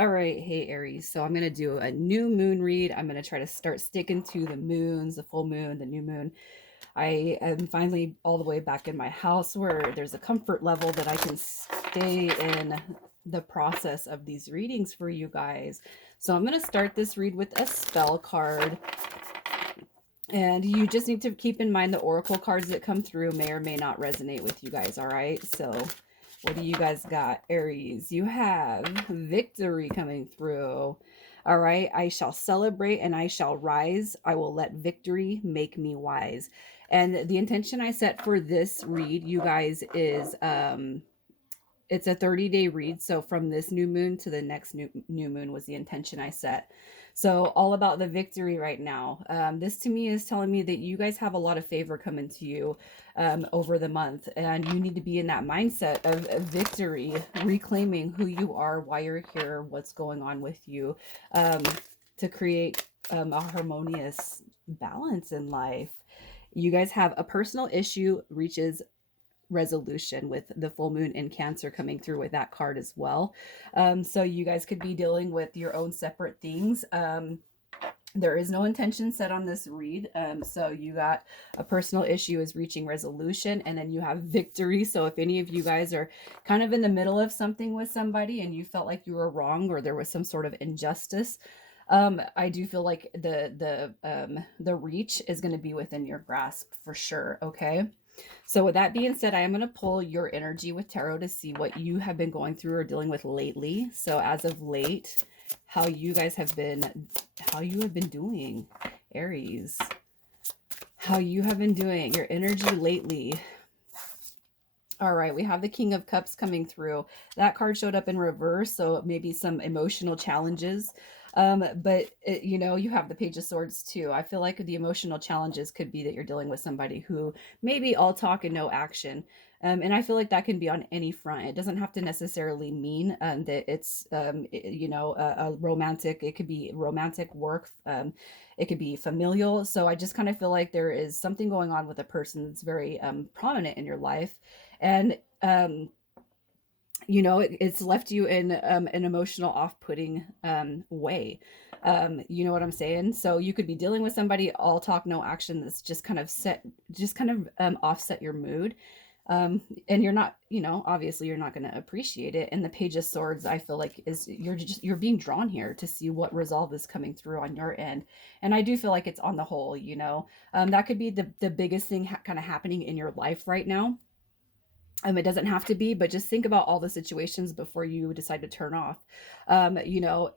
All right, hey Aries. So I'm going to do a new moon read. I'm going to try to start sticking to the moons, the full moon, the new moon. I am finally all the way back in my house where there's a comfort level that I can stay in the process of these readings for you guys. So I'm going to start this read with a spell card. And you just need to keep in mind the oracle cards that come through may or may not resonate with you guys, all right? So what do you guys got? Aries, you have victory coming through. All right. I shall celebrate and I shall rise. I will let victory make me wise. And the intention I set for this read, you guys, is it's a 30-day read. So from this new moon to the next new moon was the intention I set. So all about the victory right now. This to me is telling me that you guys have a lot of favor coming to you over the month, and you need to be in that mindset of victory, reclaiming who you are, why you're here, what's going on with you, to create a harmonious balance in life. You guys have a personal issue reaches resolution with the full moon in Cancer coming through with that card as well. So you guys could be dealing with your own separate things. There is no intention set on this read. So you got a personal issue is reaching resolution, and then you have victory. So if any of you guys are kind of in the middle of something with somebody and you felt like you were wrong or there was some sort of injustice, I do feel like the reach is going to be within your grasp for sure. Okay. So with that being said, I am going to pull your energy with tarot to see what you have been going through or dealing with lately. So as of late, how you guys have been, how you have been doing, Aries, how you have been doing, your energy lately. All right, we have the King of Cups coming through. That card showed up in reverse, so maybe some emotional challenges. But you know, you have the Page of Swords too. I feel like the emotional challenges could be that you're dealing with somebody who maybe all talk and no action. And I feel like that can be on any front. It doesn't have to necessarily mean that it's, you know, a romantic. It could be romantic work. It could be familial. So I just kind of feel like there is something going on with a person that's very prominent in your life, and you know, it's left you in an emotional off-putting way. You know what I'm saying? So you could be dealing with somebody all talk no action that's just kind of set, just kind of offset your mood. And you're not, you know, obviously you're not going to appreciate it. And the Page of Swords, I feel like, is you're being drawn here to see what resolve is coming through on your end. And I do feel like it's on the whole, you know, that could be the biggest thing kind of happening in your life right now. It doesn't have to be, but just think about all the situations before you decide to turn off. You know,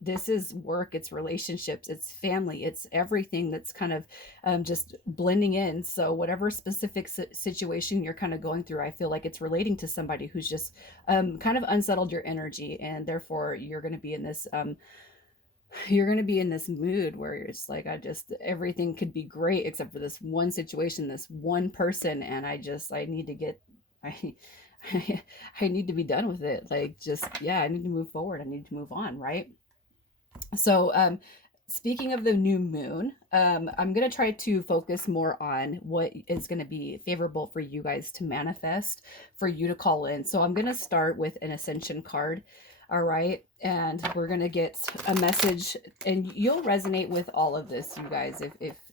this is work, it's relationships, it's family, it's everything that's kind of just blending in. So whatever specific situation you're kind of going through, I feel like it's relating to somebody who's just kind of unsettled your energy, and therefore you're going to be in this you're going to be in this mood where you're just like, I just, everything could be great except for this one situation, this one person, and I need to get, I, I need to be done with it. Like, just, yeah, I need to move forward. I need to move on, right? So, speaking of the new moon, I'm going to try to focus more on what is going to be favorable for you guys to manifest, for you to call in. So I'm going to start with an ascension card. All right. And we're going to get a message, and you'll resonate with all of this, you guys.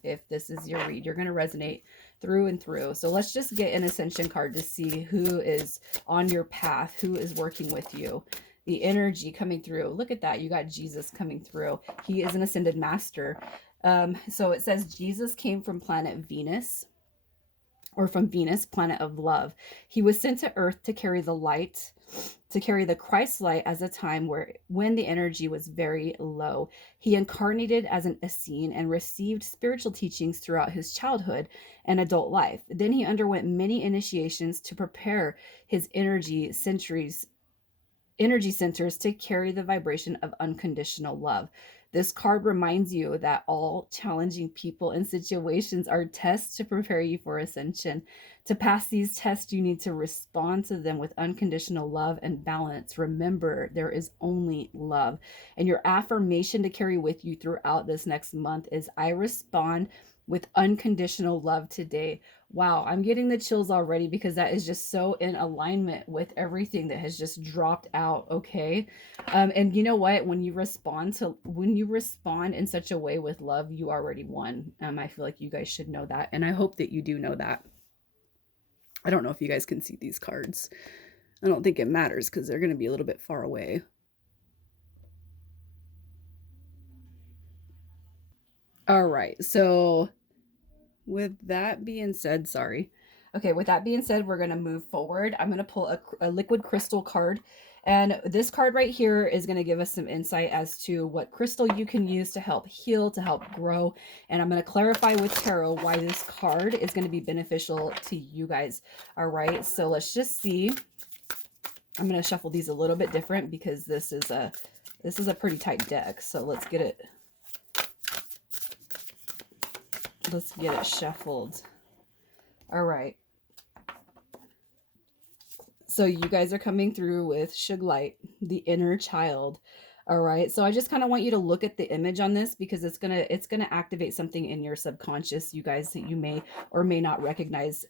If this is your read, you're going to resonate through and through. So let's just get an ascension card to see who is on your path, who is working with you. The energy coming through. Look at that. You got Jesus coming through. He is an ascended master. So it says Jesus came from planet Venus, or from Venus, planet of love. He was sent to Earth to carry the light, to carry the Christ light as a time when the energy was very low. He incarnated as an Essene and received spiritual teachings throughout his childhood and adult life. Then he underwent many initiations to prepare his energy centers to carry the vibration of unconditional love. This card reminds you that all challenging people and situations are tests to prepare you for ascension. To pass these tests, you need to respond to them with unconditional love and balance. Remember, there is only love. And your affirmation to carry with you throughout this next month is, I respond with unconditional love today. Wow, I'm getting the chills already because that is just so in alignment with everything that has just dropped out, okay? And you know what? When you respond in such a way with love, you already won. I feel like you guys should know that, and I hope that you do know that. I don't know if you guys can see these cards. I don't think it matters because they're going to be a little bit far away. All right. So, with that being said, sorry. Okay, with that being said, we're going to move forward. I'm going to pull a liquid crystal card. And this card right here is going to give us some insight as to what crystal you can use to help heal, to help grow. And I'm going to clarify with tarot why this card is going to be beneficial to you guys. All right, so let's just see. I'm going to shuffle these a little bit different because this is a pretty tight deck. So let's get it shuffled. All right. So you guys are coming through with Shug Light, the inner child. All right. So I just kind of want you to look at the image on this because it's gonna activate something in your subconscious, you guys, that you may or may not recognize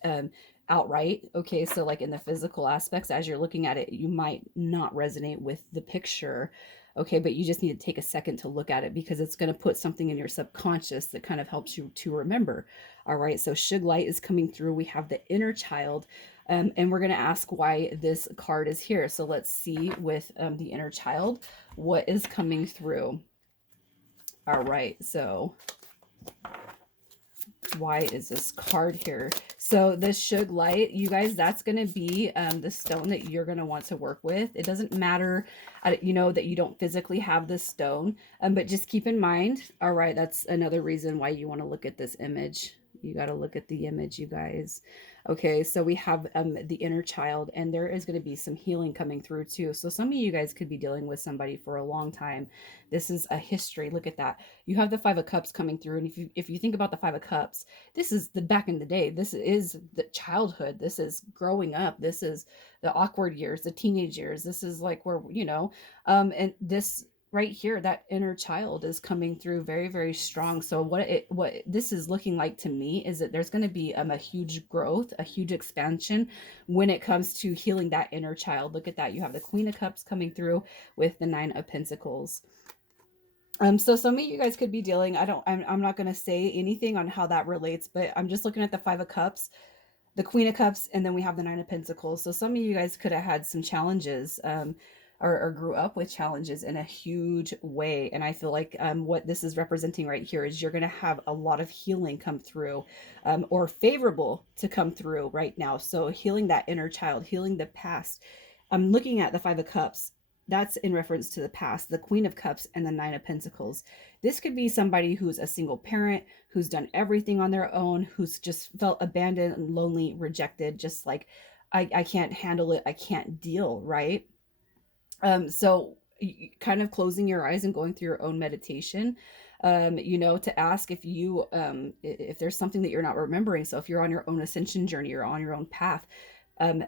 outright. Okay. So like in the physical aspects, as you're looking at it, you might not resonate with the picture. Okay, but you just need to take a second to look at it because it's going to put something in your subconscious that kind of helps you to remember. All right, so Shug Light is coming through. We have the inner child. And we're going to ask why this card is here. So let's see with the inner child, what is coming through. All right, so why is this card here? So this Shug Light, you guys, that's going to be the stone that you're going to want to work with. It doesn't matter, you know, that you don't physically have this stone, but just keep in mind, all right, that's another reason why you want to look at this image. You got to look at the image, you guys. Okay, so we have the inner child, and there is going to be some healing coming through too. So some of you guys could be dealing with somebody for a long time. This is a history. Look at that. You have the Five of Cups coming through, and if you think about the Five of Cups, this is the back in the day. This is the childhood. This is growing up. This is the awkward years, the teenage years. This is like where, you know, and this right here, that inner child is coming through very, very strong. So what this is looking like to me is that there's going to be a huge growth, a huge expansion when it comes to healing that inner child. Look at that. You have the Queen of Cups coming through with the Nine of Pentacles. So some of you guys could be dealing, I'm not going to say anything on how that relates, but I'm just looking at the Five of Cups, the Queen of Cups, and then we have the Nine of Pentacles. So some of you guys could have had some challenges, or grew up with challenges in a huge way. And I feel like what this is representing right here is you're going to have a lot of healing come through, or favorable to come through right now. So healing that inner child, healing the past. I'm looking at the Five of Cups. That's in reference to the past, the Queen of Cups and the Nine of Pentacles. This could be somebody who's a single parent, who's done everything on their own, who's just felt abandoned, lonely, rejected, just like, I can't handle it, I can't deal, right? So kind of closing your eyes and going through your own meditation, you know, to ask if you, if there's something that you're not remembering. So if you're on your own ascension journey or on your own path, um,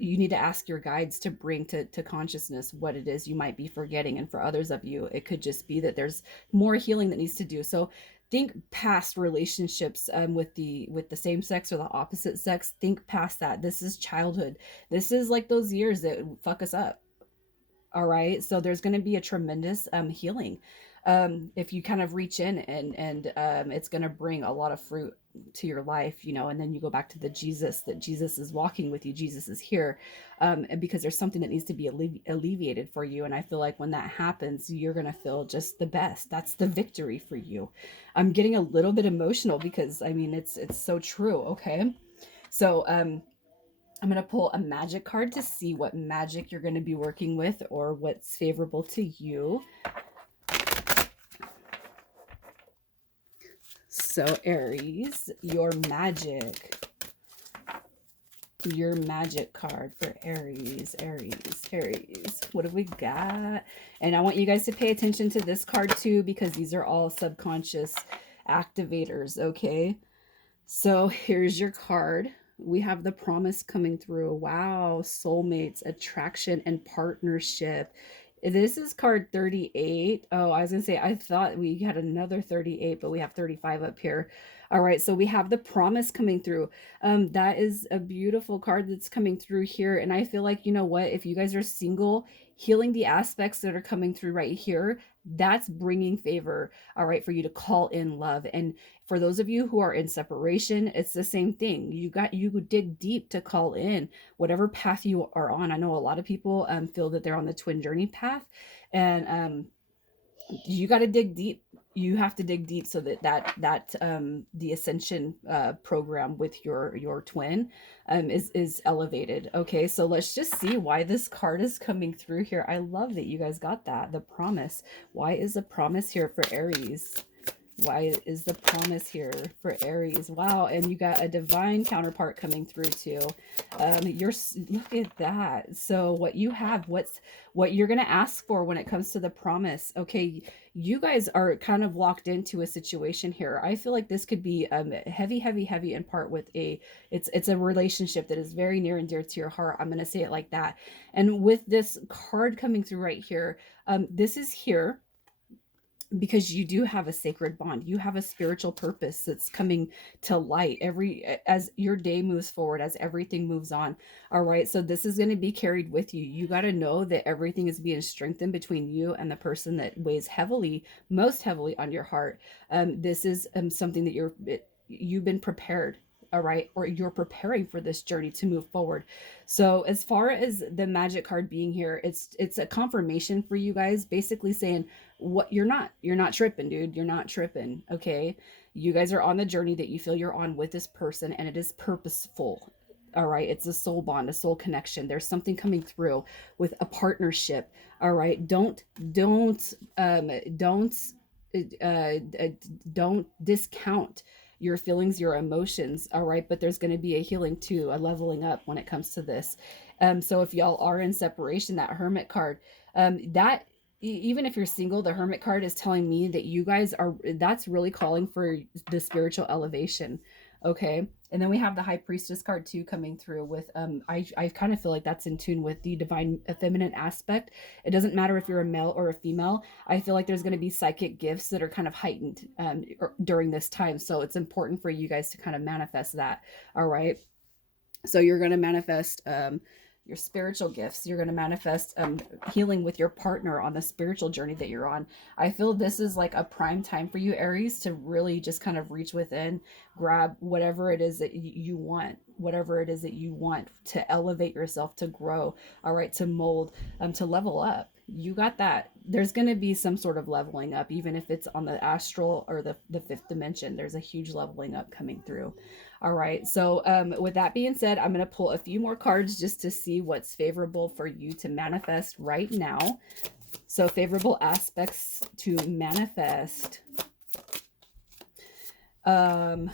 you need to ask your guides to bring to consciousness what it is you might be forgetting. And for others of you, it could just be that there's more healing that needs to do. So think past relationships, with the same sex or the opposite sex. Think past that. This is childhood. This is like those years that fuck us up. All right. So there's going to be a tremendous healing. If you kind of reach in, and it's going to bring a lot of fruit to your life, you know, and then you go back to the Jesus, that Jesus is walking with you. Jesus is here. And because there's something that needs to be alleviated for you. And I feel like when that happens, you're going to feel just the best. That's the victory for you. I'm getting a little bit emotional because I mean, it's so true. Okay. So, I'm going to pull a magic card to see what magic you're going to be working with or what's favorable to you. So Aries, your magic card for Aries. What have we got? And I want you guys to pay attention to this card too, because these are all subconscious activators. Okay. So here's your card. We have the promise coming through. Wow, soulmates, attraction, and partnership. This is card 38. Oh, I was going to say, I thought we had another 38, but we have 35 up here. All right, so we have the promise coming through. That is a beautiful card that's coming through here. And I feel like, you know what, if you guys are single, healing the aspects that are coming through right here, that's bringing favor, all right, for you to call in love. And for those of you who are in separation, it's the same thing. You dig deep to call in whatever path you are on. I know a lot of people feel that they're on the twin journey path, and you got to dig deep. You have to dig deep so that the ascension program with your twin is elevated. Okay, so let's just see why this card is coming through here. I love that you guys got that, the promise. Why is the promise here for Aries? Why is the promise here for Aries? Wow, and you got a divine counterpart coming through too. You're look at that. So what you have, what you're gonna ask for when it comes to the promise. Okay, you guys are kind of locked into a situation here. I feel like this could be heavy, heavy, heavy in part with it's a relationship that is very near and dear to your heart. I'm gonna say it like that. And with this card coming through right here, this is here because you do have a sacred bond. You have a spiritual purpose that's coming to light every as your day moves forward, as everything moves on. All right, so this is going to be carried with you. You got to know that everything is being strengthened between you and the person that weighs heavily, most heavily on your heart. This is something that you've been prepared, all right, or you're preparing for this journey to move forward. So as far as the magic card being here, it's a confirmation for you guys, basically saying what you're not tripping, dude. You're not tripping. Okay, you guys are on the journey that you feel you're on with this person, and it is purposeful. All right, it's a soul bond, a soul connection. There's something coming through with a partnership. All right, don't uh, uh, don't discount your feelings, your emotions. All right, but there's going to be a healing too, a leveling up when it comes to this. So if y'all are in separation, that Hermit card, that even if you're single, the Hermit card is telling me that you guys are, that's really calling for the spiritual elevation. Okay, and then we have the High Priestess card too coming through with I kind of feel like that's in tune with the divine feminine aspect. It doesn't matter if you're a male or a female. I feel like there's going to be psychic gifts that are kind of heightened during this time, so it's important for you guys to kind of manifest that. All right, so you're going to manifest your spiritual gifts. You're going to manifest healing with your partner on the spiritual journey that you're on. I feel this is like a prime time for you, Aries, to really just kind of reach within, grab whatever it is that you want, whatever it is that you want to elevate yourself, to grow, all right, to mold, to level up. You got that. There's going to be some sort of leveling up, even if it's on the astral or the fifth dimension. There's a huge leveling up coming through. All right. So, with that being said, I'm going to pull a few more cards just to see what's favorable for you to manifest right now. So, favorable aspects to manifest. Um,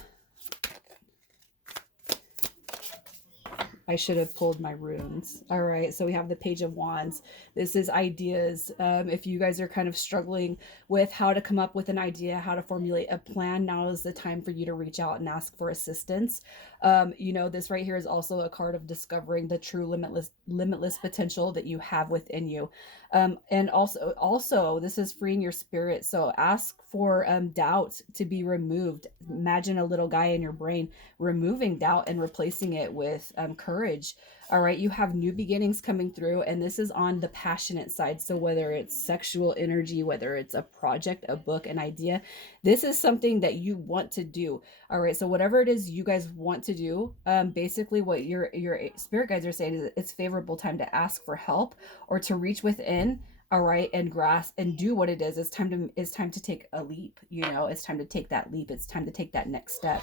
I should have pulled my runes. All right, so we have the Page of Wands. This is ideas. If you guys are kind of struggling with how to come up with an idea, how to formulate a plan, now is the time for you to reach out and ask for assistance. This right here is also a card of discovering the true limitless potential that you have within you. And also, this is freeing your spirit. So ask for doubt to be removed. Imagine a little guy in your brain removing doubt and replacing it with courage. All right, you have new beginnings coming through, and this is on the passionate side. So whether it's sexual energy, whether it's a project, a book, an idea, this is something that you want to do. All right, so whatever it is you guys want to do, basically what your spirit guides are saying is it's favorable time to ask for help or to reach within. All right, and grasp and do what it is. It's time to take a leap. It's time to take that leap. It's time to take that next step.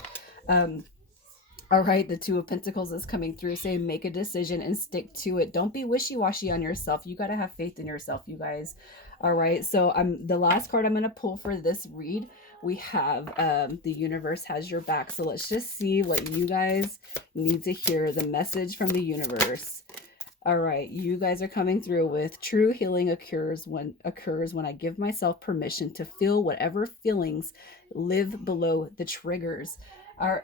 All right, the Two of Pentacles is coming through saying make a decision and stick to it. Don't be wishy-washy on yourself. You got to have faith in yourself, you guys. All right, so the last card I'm going to pull for this read, we have the universe has your back. So let's just see what you guys need to hear, the message from the universe. All right, you guys are coming through with true healing occurs when I give myself permission to feel whatever feelings live below the triggers.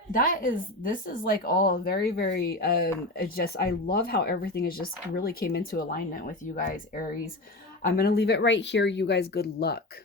This is like all very, very it just I love how everything is just really came into alignment with you guys, Aries. I'm going to leave it right here. You guys, good luck.